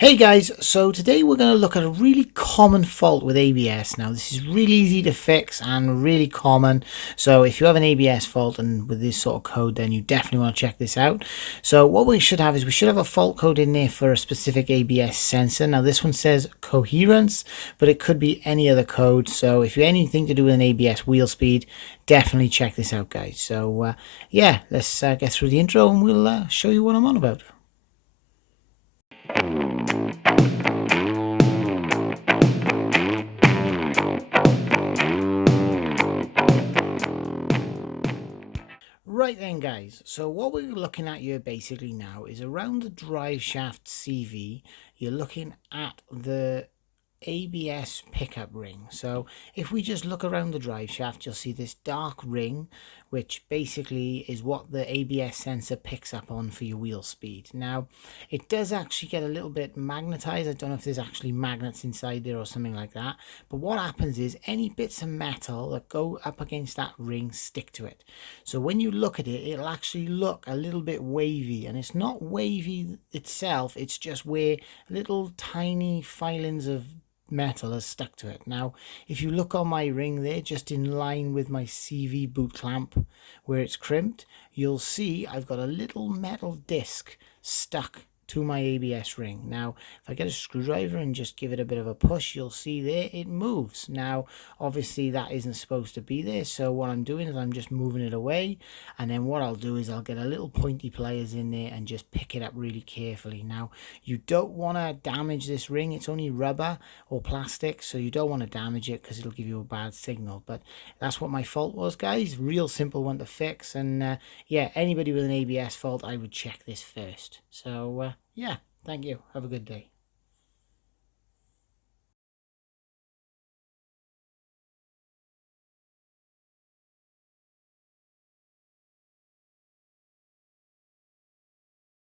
Hey guys, so today we're going to look at a really common fault with ABS. Now, this is really easy to fix and really common. So, if you have an ABS fault and with this sort of code, then you definitely want to check this out. So, what we should have is we should have a fault code in there for a specific ABS sensor. Now, this one says coherence, but it could be any other code. So, if you have anything to do with an ABS wheel speed, definitely check this out, guys. So, yeah, let's get through the intro and we'll show you what I'm on about. Right then, guys, so what we're looking at here basically now is around the drive shaft CV, you're looking at the ABS pickup ring. So if we just look around the drive shaft, you'll see this dark ring, which basically is what the ABS sensor picks up on for your wheel speed. Now, it does actually get a little bit magnetized. I don't know if there's actually magnets inside there or something like that. But what happens is any bits of metal that go up against that ring stick to it. So when you look at it, it'll actually look a little bit wavy. And it's not wavy itself, it's just where little tiny filings of metal has stuck to it. Now, if you look on my ring there, just in line with my CV boot clamp where it's crimped, you'll see I've got a little metal disc stuck to my ABS ring. Now, if I get a screwdriver and just give it a bit of a push, you'll see there it moves. Now, obviously that isn't supposed to be there, so what I'm doing is I'm just moving it away, and then what I'll do is I'll get a little pointy pliers in there and just pick it up really carefully. Now, you don't want to damage this ring. It's only rubber or plastic, so you don't want to damage it because it'll give you a bad signal. But that's what my fault was, guys. Real simple one to fix, and yeah, anybody with an ABS fault, I would check this first. So yeah, thank you. Have a good day.